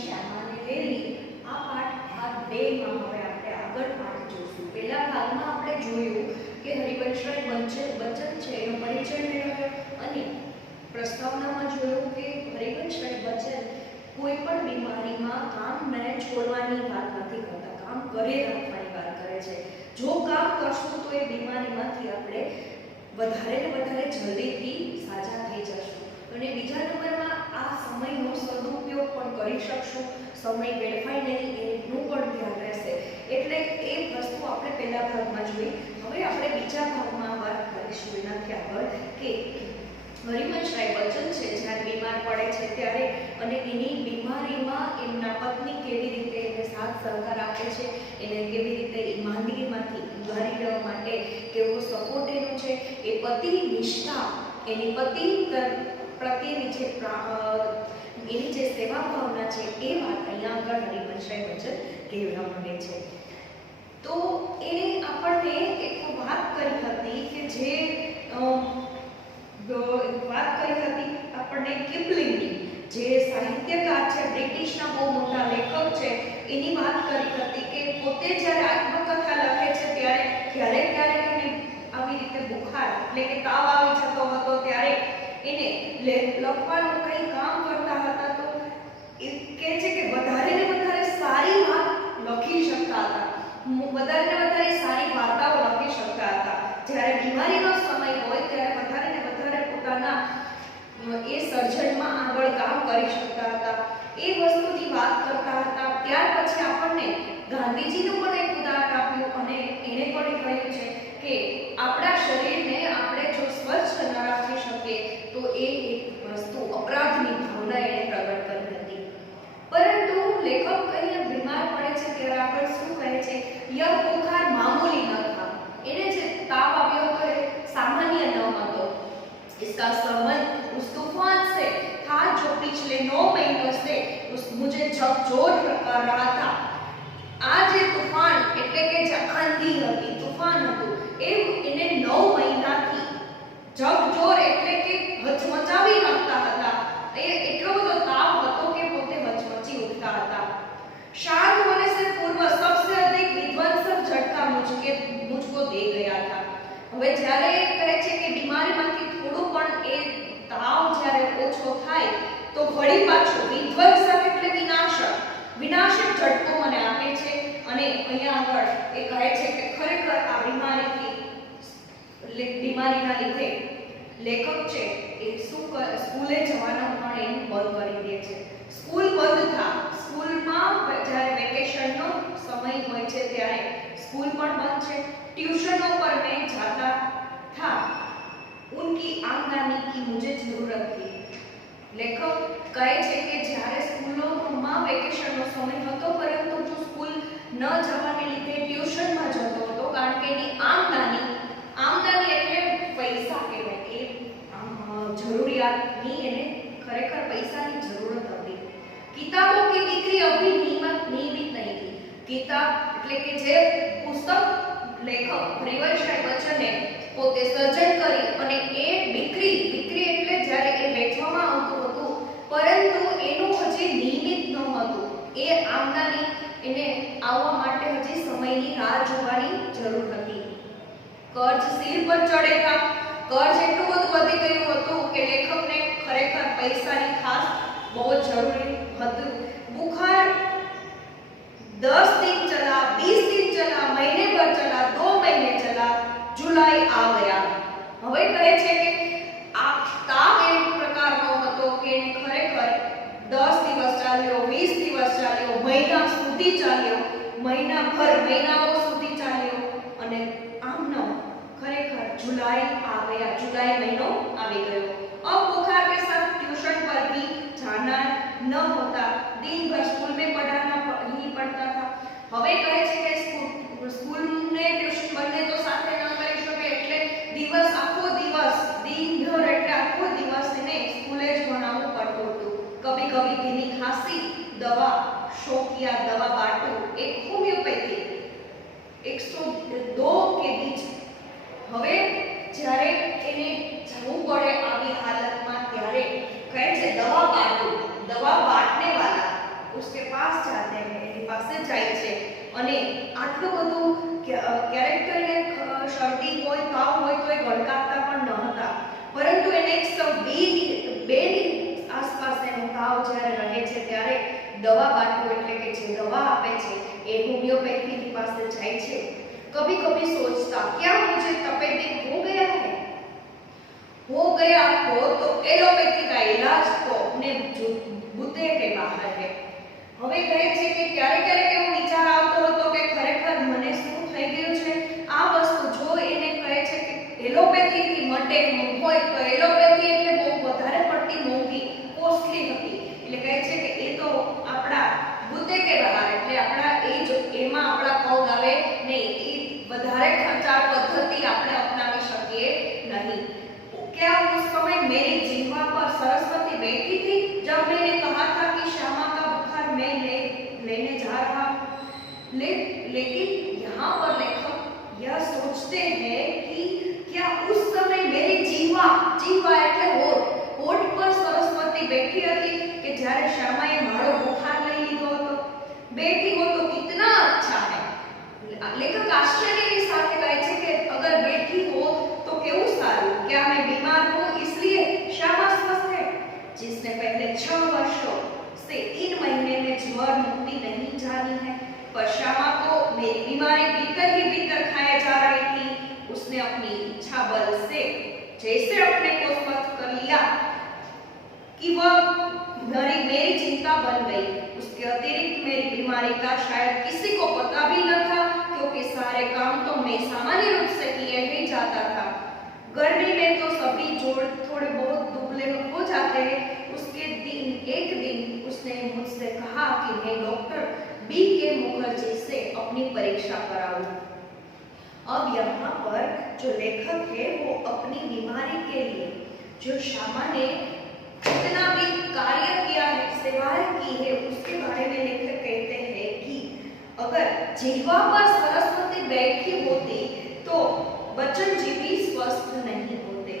શ્યામાને લેલી આ ભાગ 2 માં હવે આપણે આગળ પાઠ જોઈશું। પહેલા ભાગમાં આપણે જોયું કે હરિવંશરાય બચ્ચન છે એનો પરિચય મેળવ્યો અને પ્રસ્તાવનામાં જોયું કે હરિવંશરાય બચ્ચન કોઈ પણ બીમારીમાં કામને છોડવાની વાત નથી કરતા, કામ કરી રાખવાની વાત કરે છે। જો કામ કરશું તો એ બીમારીમાંથી આપણે વધારે ને વધારે જલ્દીથી સાજા થઈ જશું અને બીજા નંબરમાં આ સમયનો સદુપયોગ પણ કરી શકશું, સમય વેડફાય નહીં એનું પણ ધ્યાન રહેશે। એટલે એ વસ્તુ આપણે પહેલા ભાગમાં જોઈ। હવે આપણે બીજા ભાગમાં વાત કરીશું એનાથી આગળ કે હરિવંશરાય બચ્ચન છે જ્યારે બીમાર પડે છે ત્યારે અને એની બીમારીમાં એમના પત્ની કેવી રીતે એને સાથ સહકાર આપે છે, એને કેવી રીતે એ માંદગીમાંથી ઉગારી લેવા માટે કેવો સપોર્ટ એનો છે, એ પતિ નિષ્ઠા એની પતિ પ્રત્યેની જે સેવા ભાવના છે એ વાત અહીંયા આગળ હરિવંશરાય બચ્ચન કહેવા માંગે છે। તો એને આપણને એક વાત કરી હતી કે જે વાત કરી હતી આપણને કિપલિંગની, જે સાહિત્યકાર છે, બ્રિટિશના બહુ મોટા લેખક છે, એની વાત કરી હતી કે પોતે જ્યારે આત્મકથા લખે છે ત્યારે ક્યારેક ક્યારેક એને આવી રીતે બુખાર એટલે કે તાવ આવી જતો હતો ત્યારે એને લખવાનું કંઈ કામ કરતા હતા તો એ કહે છે કે વધારે ને વધારે સારી વાત લખી શકતા હતા, વધારે ને વધારે સારી વાર્તાઓ લખી શકતા હતા। જ્યારે બીમારીનો સમય હોય ત્યારે વધારે ને વધારે પોતાના એ સર્જનમાં આગળ કામ કરી શકતા હતા, એ વસ્તુની વાત કરતા હતા। ત્યાર પછી આપણને ગાંધીજીનું પણ એક ઉદાહરણ આપ્યું અને એને પણ કહ્યું છે કે આપણા શરીરને આપણે જો સ્વચ્છ ન રાખી શકીએ તો એ એક વસ્તુ અપરાધની ભાવના એને પ્રગટ કરી હતી। પરંતુ લેખક અહીંયા બીમાર પડે છે ત્યારે આગળ શું કહે છે, યહ બુખાર મામૂલી ન था, એને જે તાવ આવ્યો હતો એ સામાન્ય ન હતો, इसका संबंध उस तूफान से था जो पिछले 9 महीनों से मुझे झकझोर कर रहा था। આ જે તૂફાન એટલે કે જે આંધી હતી, તૂફાન હતું, એ એને 9 મહિનાથી ઝકઝોર એટલે કે હચમચાવી નાખતા હતા। એ એટલો બધો તાવ હતો કે પોતે હચમચી ઉઠતા હતા। शांत होने से पूर्व सबसे अधिक विध्वंसक झटका मुझको दे गया था। હવે જ્યારે કહે છે કે બીમારીમાંથી થોડું પણ એ તાવ જ્યારે ઓછો થાય તો વળી પાછું વિધ્વંસક એટલે વિનાશક ઝટકો મને આપે છે અને અહીંયા આગળ એ કહે છે કે ખરેખર આ બીમારીના લીધે લેખક છે એ સ્કૂલે જવાનું પણ એનું બંધ કરી દે છે। સ્કૂલ બંધ થા, સ્કૂલમાં જ્યારે વેકેશનનો સમય હોય છે ત્યારે સ્કૂલ પણ બંધ છે, ट्यूशनों पर मैं जाता था, उनकी आमदनी की मुझे जरूरत थी। लेखक કહે છે કે જ્યારે સ્કૂલોમાં વેકેશનનો સમય હતો પરંતુ હું સ્કૂલ ન જવાને લીધે ટ્યુશનમાં જતો હતો કારણ કે એની આમદની એટલે પૈસા કહેવાય, એ જરૂરિયાતની એને ખરેખર પૈસાની જરૂરત હતી। કિતાબો की बिक्री अभी नियमित नहीं थी, किताब એટલે કે જે પુસ્તક લેખક હરિવંશરાય બચ્ચને પોતે સર્જન કરી અને એ વિક્રી એટલે જ્યારે એ વેચવામાં આવતું હતું પરંતુ એનું હજી નિયમિત ન હતું, એ આમદની એને આવવા માટે હજી સમયની રાહ જોવાની જરૂર હતી। કર્જ સિર પર ચડે था, કર્જ એટલું બધું વધી ગયું હતું કે લેખકને ખરેખર પૈસાની ખાસ બહુ જરૂરી હતું। બુખાર 10 दिन चला, 20 दिन चला, महीने भर चला, 2 महीने चला, जुलाई आ गया। હવે કહે છે કે આ તાવ એ પ્રકારનો હતો કે ખરેખર 10 દિવસ ચાલ્યો, 20 દિવસ ચાલ્યો, મહિના સુધી ચાલ્યો, મહિનાઓ સુધી ચાલ્યો અને આમનો ખરેખર जुलाई आ गया, जुलाई महीनो આવી ગયો। अब बुखार के साथ ट्यूशन पर भी जाना न होता, दिन भर स्कूल में पढ़ाना ही पड़ता था। હવે કહે છે કે સ્કૂલ ને ટ્યુશન બંને તો સાથે ન કરી શકે એટલે આખો દિવસ દિનભર એટલે આખો દિવસ એને સ્કૂલે જ ભણાવવું પડતું હતું। કભી કભી ધીમી ખાંસી દવા શોકિયા દવા બાટું એક હોમિયોપેથી 102 के बीच। હવે જ્યારે એને જવું પડે આવી હાલતમાં ત્યારે કહે છે દવા બાટને વાલા, उस दवा बांटो એટલે કે જે દવા આપે છે એ હોમિયોપેથી પાસે જાય છે। कभी कभी सोचता क्या मुझे तपेदिक हो गया है, हो गया हो तो एलोपैथी का इलाज तो अपने बूते के बाहर है। હવે કહે છે કે ક્યારે ક્યારે એવો વિચાર આવતો હતો કે ખરેખર મને શું થઈ ગયું છે। આ વસ્તુ જો એને કહે છે કે એલોપેથી થી મટે હોય તો એલોપેથી એટલે બહુ વધારે પડતી મોંઘી કોસ્ટલી હતી, એટલે કહે છે કે એ તો આપણા બુદ્ધે કે બહાર એટલે આપણા એ જ એમાં આપણા પગ આવે નહીં, એ વધારે ખર્ચાળ પદ્ધતિ આપણે અપનાવી શકીએ નહીં। क्या उस समय मेरी जिह्वा पर सरस्वती बैठी थी जब मैंने कहा था कि श्यामा का बुखार मैं लेने जा रहा, लेकिन यहाँ पर लेखक यह सोचते हैं कि क्या उस समय मेरी जीवा એટલે હોઠ પર સરસ્વતી બેઠી હતી કે જ્યારે શ્યામાએ મારો બુખાર લઈ લીધો હતો। બેઠી हो तो कितना अच्छा है। लेखक आश्चर्यની સાથે કહે છે કે अगर बैठी हो तो કેવું સારું, क्या मैं बीमार हूँ इसलिए श्यामा स्वस्थ है। जिसने पहले 6 वर्षों से 3 महीने में ज्वर मुक्ति नहीं जानी है, पर श्यामा को मेरी बीमारी भीतर ही भीतर खाए जा रही थी। उसने अपनी इच्छा बल से जैसे अपने को स्वस्थ कर लिया कि वह मेरी चिंता बन गई। उसके अतिरिक्त मेरी बीमारी का शायद किसी को पता भी न था, क्योंकि सारे काम तो मैं सामान्य रूप से किए ही जाता था। गर्मी में तो सभी जोड़ थोड़े बहुत दुबले हो जाते हैं। एक दिन उसने मुझसे कहा कि मैं डॉक्टर बी के मुखर्जी से अपनी परीक्षा कराऊं। अब यहाँ पर जो लेखक है वो अपनी बीमारी के लिए जो श्यामा ने जितना भी कार्य किया है, सेवाएं की है, उसके बारे में लेखक कहते हैं कि अगर जिह्वा पर सरस्वती बैठी होती तो बच्चन जी भी स्वस्थ नहीं होते।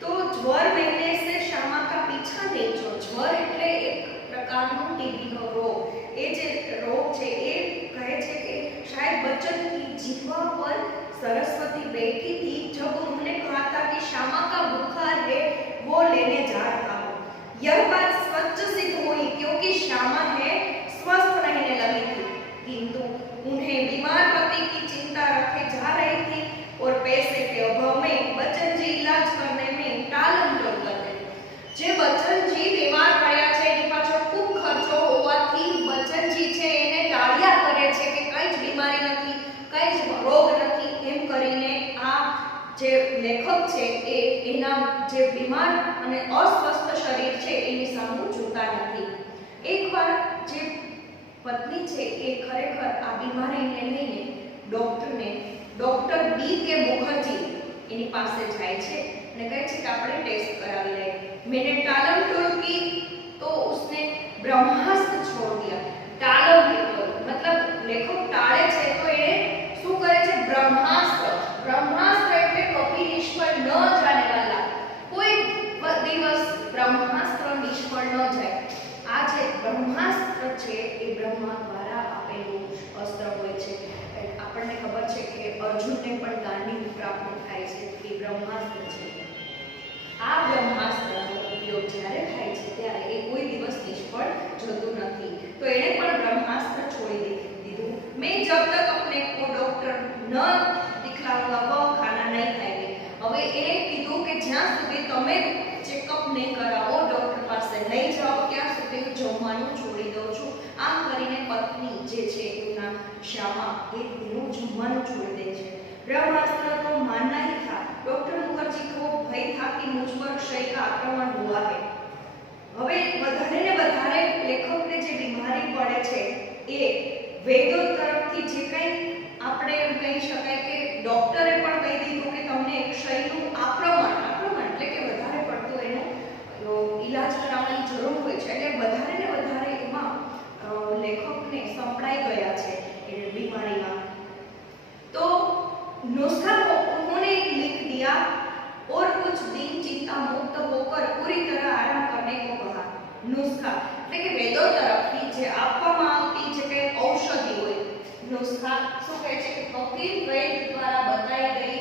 तो ज्वर महीने से श्यामा का पीछा नहीं छो। ज्वर એટલે એક પ્રકારનો ટીબીનો રોગ, એ જે રોગ છે એ કહે છે કે शायद बच्चन की जिह्वा पर सरस्वती बैठी थी जब उन्होंने कहा था कि श्यामा का बुखार है वो लेने जा रहा हूँ। यह बात सच सिद्ध हुई क्योंकि श्यामा है स्वस्थ रहने लगी थी, किंतु उन्हें बीमार पति की चिंता रखे जा रही थी और पैसे के अभाव में बच्चन जी इलाज करने में टालमटोल करते। जे बच्चन जी बीमार પડ્યા છે એની પાછળ ખૂબ ખર્ચો હોવાથી બચ્ચન जी છે એને ટાળ્યા કરે છે કે કઈ જ બીમારી નથી, કઈ જ રોગ નથી એમ કરીને આ જે લેખક છે એ એના જે બીમાર અને અસ્વસ્થ શરીર છે એની સામે જોતા નથી। એકવાર જે પત્ની છે એ ખરેખર આ બીમારીને લઈને ડોક્ટર બી કે મુખર્જી એની પાસે જાય છે અને કહે છે કે આપણે ટેસ્ટ કરાવી લઈએ। मैंने टालम टोल की तो उसने ब्रह्मास्त्र छोड़ दिया। टालम टोल मतलब लेखक टाळे છે તો એને શું કરે છે ब्रह्मास्त्र। ब्रह्मास्त्र એટલે કભી નિષ્ફળ ન જાને વાલા, કોઈ દિવસ ब्रह्मास्त्र નિષ્ફળ ન જાય। આ જે ब्रह्मास्त्र છે એ બ્રહ્મા દ્વારા આપેલું અસ્ત્ર હોય છે। આપણને ખબર છે કે અર્જુનને પણ ગાંડી પ્રાપ્ત થાય છે એ ब्रह्मास्त्र છે। આ ब्रह्मास्त्रનો ઉપયોગ જ્યારે થાય છે ત્યારે એ કોઈ દિવસ નિષ્ફળ જતું નથી, તો એણે પણ ब्रह्मास्त्र छोड़ी દીધું। मैं जब तक अपने को डॉक्टर न दिखलाऊंगा वह खाना नहीं खाएंगे। હવે એણે કીધું કે જ્યાં સુધી તમે ચેકઅપ નહીં કરાવો, ડોક્ટર પાસે નહીં જાઓ, ત્યાં સુધી હું જમવાનું છોડી દઉં છું। આમ કરીને પત્ની જે છે એના શ્યામા એ તેનું જમવાનું છોડી દે છે। ब्रह्मास्त्र तो मानना ही था। डॉक्टर मुखर्जी को भय था कि मुझ पर क्षय का आक्रमण हुआ है। હવે વધારે ને વધારે લેખકને જે બીમારી પડે છે એ વેદો તરફથી જે કંઈ આપણે એમ કહી શકાય કે ડોક્ટરે પણ કહી દીધું કે તમને ક્ષયનું આક્રમણ એટલે કે વધારે પડતું એનો ઈલાજ કરાવવાની જરૂર હોય છે, એટલે વધારે ને વધારે એમાં લેખકને સંપડાઈ ગયા છે એ બીમારીમાં। તો नुस्खा को उन्होंने लिख दिया और कुछ दिन चिंता मुक्त होकर पूरी तरह आराम करने को कहा। नुस्खा એટલે કે વેદો તરફથી જે આપવામાં આવતી જે કે ઔષધિ હોય, નુસ્ખા શું કહે છે કે કપિલ વૈદ દ્વારા બતાઈ ગઈ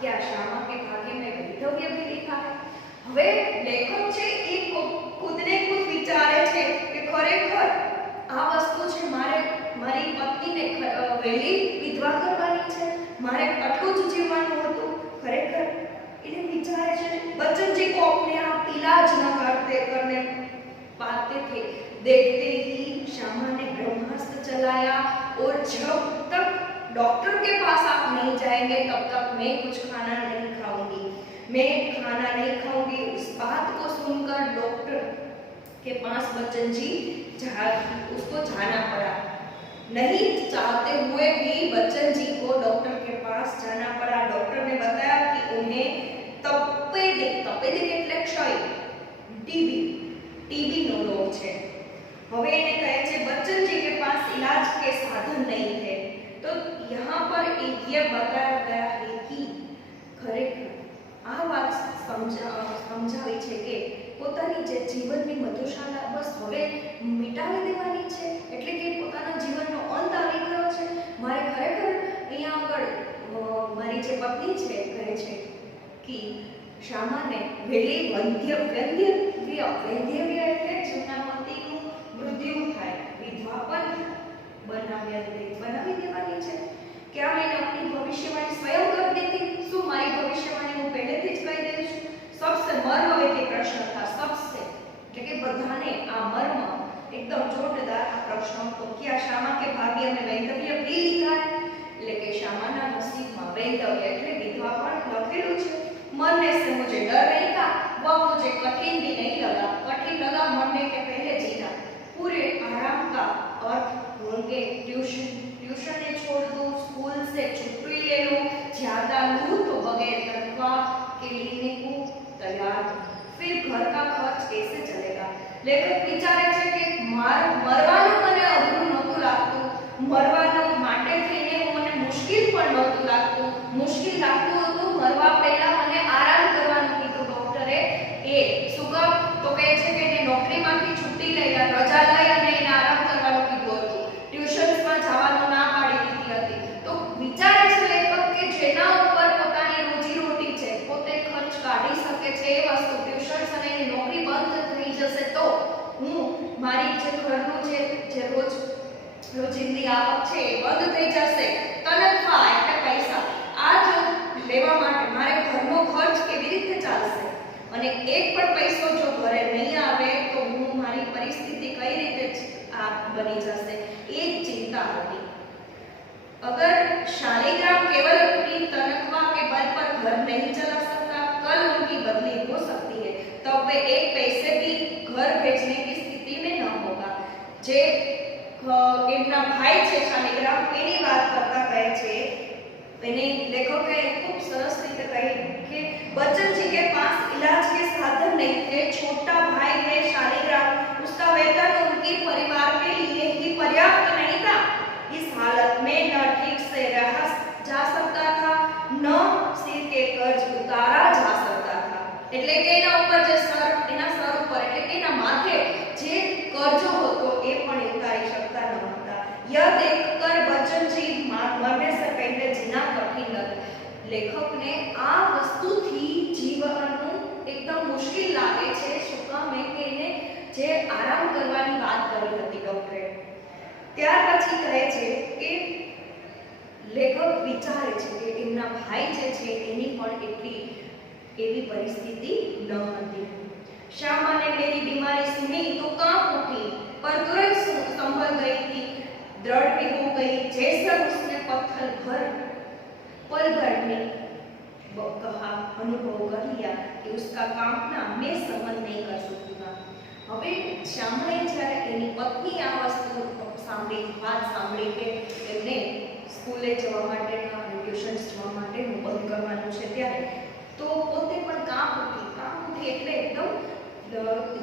क्या क्षमा के भाग्य में वैधव्य भी लिखा है। હવે લેખક છે એ ખુદને ખુદ વિચારે છે કે ખરેખર આ વસ્તુ છે મારી પત્નીને વહેલી વિધવા કરવાની છે, મારે આટલું જ જીવવાનું હતું, ખરેખર એને વિચારે છે। बच्चन जी को अपने आप इलाज न करने पाते थे, देखते ही श्यामा ने ब्रह्मास्त्र चलाया और जब तक डॉक्टर के पास आप नहीं जाएंगे तब तक मैं कुछ खाना नहीं खाऊंगी, मैं खाना नहीं खाऊंगी। उस बात को सुनकर डॉक्टर के पास बच्चन जी उसको जाना पड़ा। नहीं चाहते हुए भी बच्चन जी को डॉक्टर के पास जाना पड़ा। डॉक्टर ने बताया कि उन्हें तपेदिक એટલે ક્ષય, टीबी નો રોગ છે। હવે એને કહે છે बच्चन जी के पास इलाज के साधन नहीं थे। तो यहाँ पर ये बताया गया है कि खरेखर આ વાત સમજાવી છે કે પોતાની જે જીવનની મધુશાલા બસ હવે મિટાવી દેવાની છે, એટલે કે પોતાના જીવનનો અંત આવી ગયો છે। મારે ખરેખર અહીંયા આગળ મારી જે પત્ની છે કહે છે કે શ્યામાને વહેલી વૈધવ્ય એટલે જેમના પતિનું મૃત્યુ થાય, વિધવાપન બનાવી દેવાની છે। क्या मैंने अपनी भविष्यवाणी स्वयं कर दी थी? શું મારી ભવિષ્યવાણી હું પહેલેથી જ કહી દઉં છું? सबसे मर्मवेदी प्रश्न था, सबसे એટલે કે બધાને આ મર્મ एकदम जोरदार આ પ્રશ્ન હતો। क्या श्यामा के भाग्य में वैधव्य भी लिखा है? એટલે કે શ્યામાના નસીબમાં વૈધવ્ય એટલે વિધવાપન લખેલું છે। मरने से मुझे डर नहीं था, वह मुझे कठिन भी नहीं लगा। कठिन लगा मरने के पहले जीना। पूरे आराम का अर्थ होंगे ट्यूशन ने छोड़ दूं, स्कूल से छुट्टी ले लूं, ज्यादा लूं तो बगैर तनख्वाह के लेने को तैयार हूं। फिर घर का खर्च कैसे चलेगा? लेखक विचारे છે કે મરવાનું મને અઘરું નહોતું લાગતું, મરવાનો માટે થઈને મને મુશ્કેલ પણ નહોતું લાગતું। મુશ્કેલ લાગતું હતું મરવા પહેલા મને આરામ કરવાનું કીધું ડોક્ટરે। એ શું કામ? તો કહે છે કે એને નોકરીમાંથી છૂટી લઈ રજા લઈ અને એને આરામ કરવાનું કીધું હતું, ટ્યુશન્સમાં જવાનું ના પાડી દીધી હતી। તો વિચારે છે લેખક કે જેના ઉપર પોતાની રોજી રોટી છે, પોતે ખર્ચ કાઢી શકે છે એ વસ્તુ ટ્યુશન્સ અને એની નોકરી બંધ થઈ જશે તો હું મારી જે ઘરનું જે રોજિંદી આવક છે એ બંધ થઈ જશે, તનખા એટલે પૈસા આ જો લેવા માટે મારે ઘરનો ખર્ચ કેવી રીતે ચાલશે અને એક પણ પૈસો જો ઘરે નહીં આવે તો હું મારી પરિસ્થિતિ કઈ રીતે આ બની જશે એ ચિંતા હતી। अगर शालिग्राम केवल अपनी तनख्वाह के बल पर घर नहीं चला सकता, कल उनकी बदली हो सकती है, तब वे एक पैसे भी घर भेजने की स्थिति में न होगा। जे એમના ભાઈ છે શાલિગ્રામ એની વાત કરતા કહે છે, એને લેખકે ખૂબ સરસ રીતે કહી કે बच्चन जी के पास इलाज के साधन नहीं थे, छोटा भाई है शालिग्राम, उसका वेतन उनके परिवार के लिए ही पर्याप्त नहीं था। इस हालत में न ठीक से रहा जा सकता था, न सिर के कर्ज उतारा जा सकता था। એટલે કે એના ઉપર જે એના સર ઉપર એટલે કે એના માથે જે કર્જો હતો એ પણ ઉતારી શકતા ન હતા। यह देखकर बच्चन जी मरने से पहले जीना कठिन लगा। લેખકને આ વસ્તુથી જીવવાનું એકદમ મુશ્કેલ લાગે છે। શું કામ કે એને જે આરામ કરવાની વાત કરી હતી ડોક્ટરે। ત્યાર પછી કહે છે કે લેખક વિચારે છે કે એમના ભાઈ જે છે એની પણ એટલી એવી પરિસ્થિતિ ન હતી। श्यामा ने मेरी बीमारी सुनी तो कांप उठी, पर तुरंत संभल गई थी, दृढ़ भी हो गई। जैसे उसने पल भर में कहा, अनुभव कर लिया कि उसका कांपना मैं सहन नहीं कर सकूंगा। હવે શ્યામાએ જ્યારે એની પત્ની આ વસ્તુ સાંભળી, વાત સાંભળી કે એમને સ્કૂલે જવા માટેના અને ટ્યુશન્સ જવા માટેનું બંધ કરવાનું છે ત્યારે તો પોતે પણ કામ ઉઠી એટલે એકદમ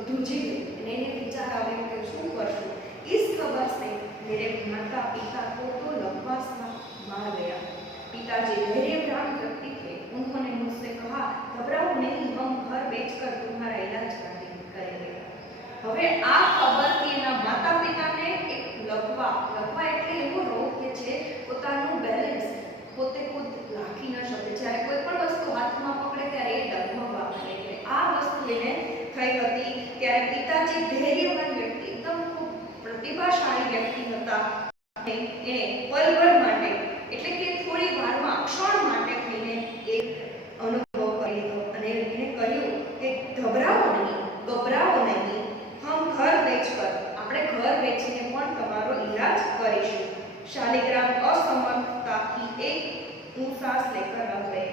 ધ્રુજી ગઈ અને એને વિચાર આવ્યો કે શું કરશું। इस खबर से मेरे माता पिता को तो लकवास मार गया। पिताजी धैर्यवान व्यक्ति थे, उन्होंने मुझसे कहा, घबराओ नहीं, हम घर बेचकर तुम्हारा इलाज करेंगे। હવે આ ખબરથી એના માતા પિતાને એક લકવા એટલે એવો રોગ કે છે પોતાનું બેલેન્સ પોતે ખુદ રાખી ન શકે। જ્યારે કોઈ પણ વસ્તુ એને પલભર માટે એટલે કે થોડી વારમાં ક્ષણ માટે થઈને એક અનુભવ કરી લીધો અને એને કહ્યું કે ગભરાવો નહીં, હમ ઘર બેચકર, આપણે ઘર બેચીને પણ તમારો ઈલાજ કરીશું। शालिग्राम असमर्थता की एक सांस लेकर रह गए।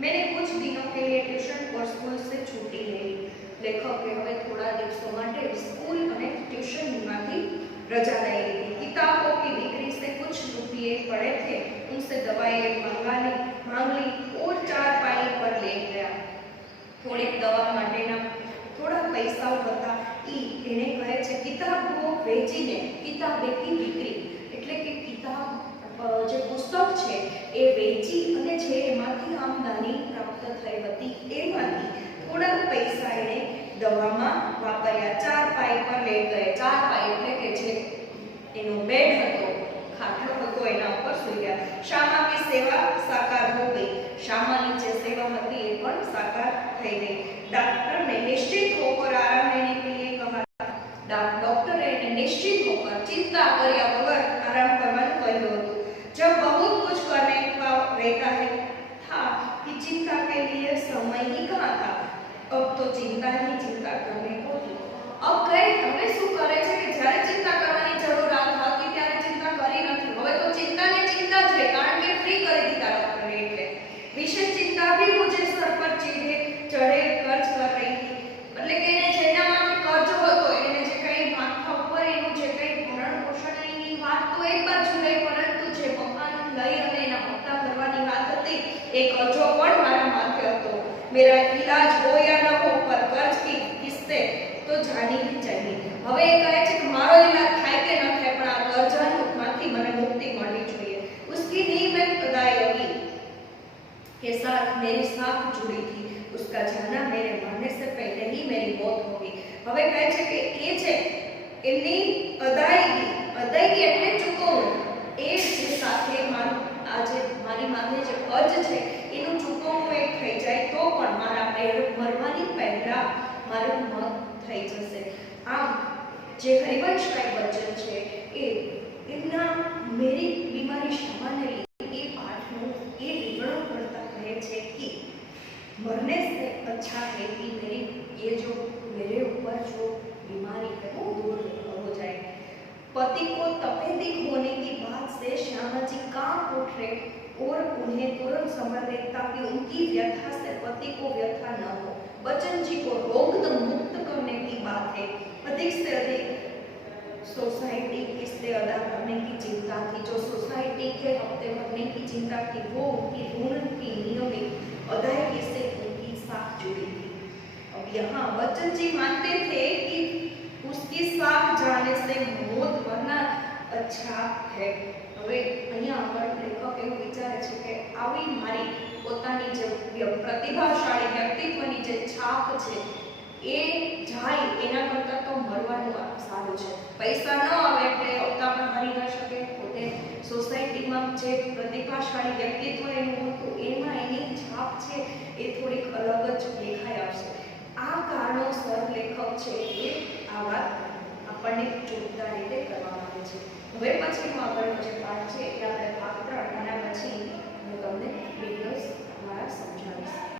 मैंने कुछ दिनों के लिए ट्यूशन और स्कूल से छुट्टी ले ली। लेखक के हमें थोड़ा दिवसों માટે स्कूल અને ट्यूशन માંથી रजा ले ली। किताबों की बिक्री से कुछ रुपये पड़े थे, उनसे दवाएं मांग ली और चारपाई पर ले गया। थोड़ी दवा माटेना થોડા પૈસાઓ હતા ઈ એને કહે છે કિતાબો વેચીને, કિતાબેની बिक्री એટલે કે કિતાબ જે પુસ્તક છે એ વેચી અને જે એમાંથી આમદાની પ્રાપ્ત થઈ હતી એમાંથી થોડા પૈસા એને દવામાં વાપર્યા। ચારપાઈ પર લઈ ગયે। ચારપાઈ એટલે કે જે એનો બેડ હતો, ખાટલો હતો, એના ઉપર સૂઈ ગયા। શામા की सेवा साकार हो गई। શામાની જે સેવા હતી એ પણ સાકાર થઈ ગઈ। डॉक्टर ने निश्चित होकर आराम लेने के लिए कहा। डॉक्टर ने निश्चित होकर चिंता કર્યા વગર आराम करवाने કહ્યું હતું। जब बहुत कुछ करने का रहता है था कि चिंता के लिए समय ही कहाँ था। अब तो चिंता ही चिंता करने को थी। अब કઈ હવે શું કરે છે કે જ્યારે ચિંતા કરવાની જરૂર હતી ત્યારે ચિંતા કરી નથી। હવે તો ચિંતા ને ચિંતા જ છે, કારણ કે ફ્રી કરી દીધા ડોક્ટરે। એટલે વિશેષ चिंता भी मुझे सर पर चढ़े कर्ज कर रही थी। એટલે કે એને જેનામાં કર્જ હતો, એને જે કઈ માથા ઉપર એનું જે કઈ ભરણ પોષણની વાત તો એક બાજુ રહી, પરંતુ જે મકાન લઈ અને એના હપ્તા ભરવાની વાત હતી એ કર્જો પણ મારા માથે હતો। मेरा इलाज हो या न हो पर कर्ज की किस्तें तो जानी ही चाहिए। હવે એ કહે છે કે મારો ઈલાજ થાય કે ન થાય પણ આ કર્જમાંથી મને મુક્તિ મળવી જોઈએ। उसकी नींव में अदायगी के साथ मेरी साख जुड़ी थी। उसका जाना मेरे मरने से पहले ही मेरी मौत होगी। હવે કહે છે કે એ છે એમની અદાયગી એટલે ચૂકવણું, એ જે સાથે આજે મારી માથે જે કર્જ છે એનું ચૂકવણું એક થઈ જાય તો પણ મારા મરવાની પહેલા મારું મોત થઈ જશે। આમ જે હરિવંશભાઈ બચ્ચન છે એ એમના મેરી બીમારી શામાને લીધે એ પાઠનું એ વિવરણ કરતા કહે છે કે मरने से अच्छा है कि मेरे ऊपर जो बीमारी है वो दूर हो जाए। पति को तपेदिक होने की बात से श्यामा जी कांप उठे और उन्हें तुरंत समझ लेता ताकि उनकी व्यथा से पति को व्यथा न हो। बच्चन जी को रोग मुक्त करने की बात है। अधिक से अधिक सोसाइटी किस्तें अदा करने की चिंता थी। जो सोसाइटी के हफ्ते भरने की चिंता थी वो उनकी ऋण की नियमित अदायगी से उनकी साख जुड़ी थी। अब यहाँ बच्चन जी मानते थे कि उसकी साख जाने से मौत मरना अच्छा है। હવે અહીંયા આગળ લેખક એવું વિચારે છે કે આવી મારી પોતાની જે પ્રતિભાશાળી વ્યક્તિત્વની જે છાપ છે એ જાય એના કરતાં તો મરવાનું સારું છે। પૈસા ન આવે એટલે હપ્તા પણ ભરી ન શકે, પોતે સોસાયટીમાં જે પ્રતિભાશાળી વ્યક્તિત્વ એનું હતું એમાં એની છાપ છે એ થોડીક અલગ જ દેખાઈ આવશે। આ કારણોસર લેખક છે એ આ વાત આપણને જોરદાર રીતે કરવા માંગે છે। હવે પછીનો આગળનો જે પાઠ છે એ